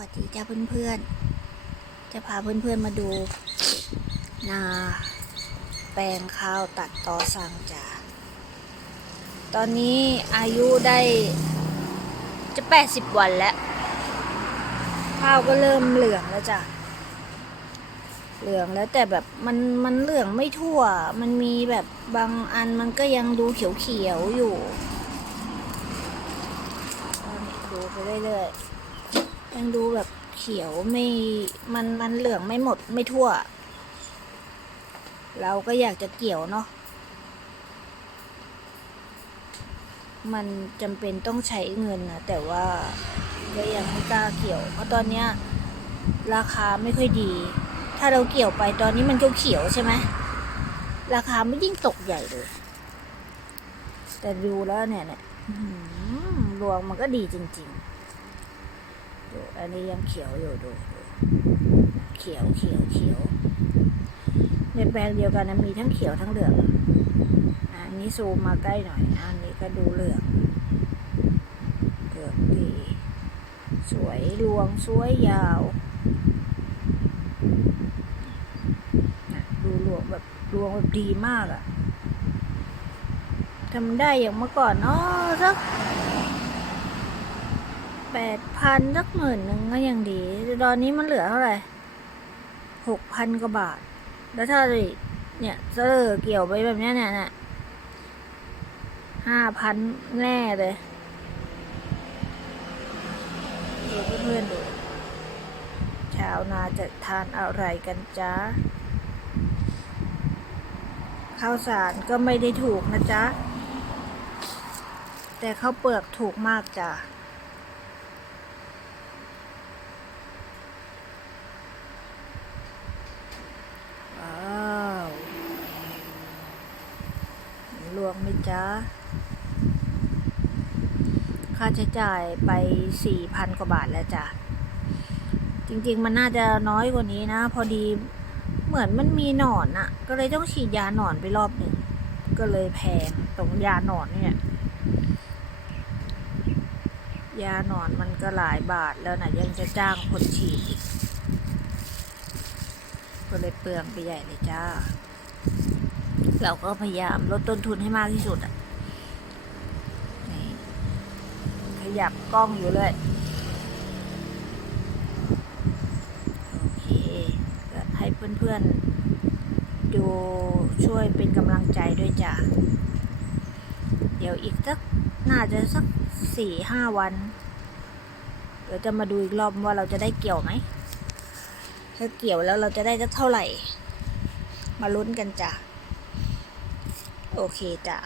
วัสดีจ้าเพื่อนๆ จะพาเพื่อนๆมาดู นาแปลงข้าวตัดต่อสั่งจ้าตอนนี้อายุได้จะ 80 วันแล้ว ข้าวก็เริ่มเหลืองแล้วจ้ะ เหลืองแล้วแต่แบบมันมันเหลืองไม่ทั่ว มันมีแบบบางอันมันก็ยังดูเขียวๆอยู่เอาเนี่ดูไปเรื่อยๆ ยังดูแบบเขียวไม่มันมันเหลืองไม่หมดไม่ทั่ว เราก็อยากจะเกี่ยวเนาะมันจำเป็นต้องใช้เงินนะแต่ว่าก็ยังไม่กล้าเกี่ยว เพราะตอนเนี้ยราคาไม่ค่อยดี ถ้าเราเกี่ยวไปตอนนี้มันก็เขียวใช่ไหมราคาไม่ยิ่งตกใหญ่เลย แต่ดูแล้วเนี่ยเนี่ยหือรวงมันก็ดีจริง ๆ ดูอันนี้ยังเขียวอยู่ดูเขียวเขียวเขียวในแปลงเดียวกันนะมีทั้งเขียวทั้งเหลืองอันนี้ซูมมาใกล้หน่อย อันนี้ก็ดูเหลืองเหลืองดีสวยรวงสวยยาวดูรวงแบบรวงแบบดีมากอะทำได้อย่างเมื่อก่อนเนาะสัก แปดพันสักหมื่นหนึ่งก็ยังดี ตอนนี้มันเหลือเท่าไหร่หกพันกว่าบาท แล้วถ้าเนี่ยเสลอเกี่ยวไปแบบนี้เนี่ยเนี่ยห้าพันแน่เลยดูเพื่อนๆดูชาวนาจะทานอะไรกันจ๊ะข้าวสารก็ไม่ได้ถูกนะจ๊ะ แต่ข้าวเปลือกถูกมากจ้ะ ว้าวร วมไหมจ๊ะ ค่าใช้จ่ายไปสี่พันกว่าบาทแล้วจ้ะ จริงๆ มันน่าจะน้อยกว่านี้นะ พอดีเหมือนมันมีหนอนอะก็เลยต้องฉีดยาหนอนไปรอบหนึ่ง ก็เลยแพงตรงยาหนอนเนี่ย ยาหนอนมันก็หลายบาทแล้วนะยังจะจ้างคนฉีดอีก ก็เลยเปลืองไปใหญ่เลยจ้า เราก็พยายามลดต้นทุนให้มากที่สุดอะขยับกล้องอยู่เลยโอเคก็ให้เพื่อนๆ ดูช่วยเป็นกำลังใจด้วยจ้าเดี๋ยวอีกสักน่าจะสักสี่ห้าวัน เดี๋ยวจะมาดูอีกรอบว่าเราจะได้เกี่ยวไหม ถ้าเกี่ยวแล้วเราจะได้สักเท่าไหร่ มาลุ้นกันจ้ะ โอเคจ้ะ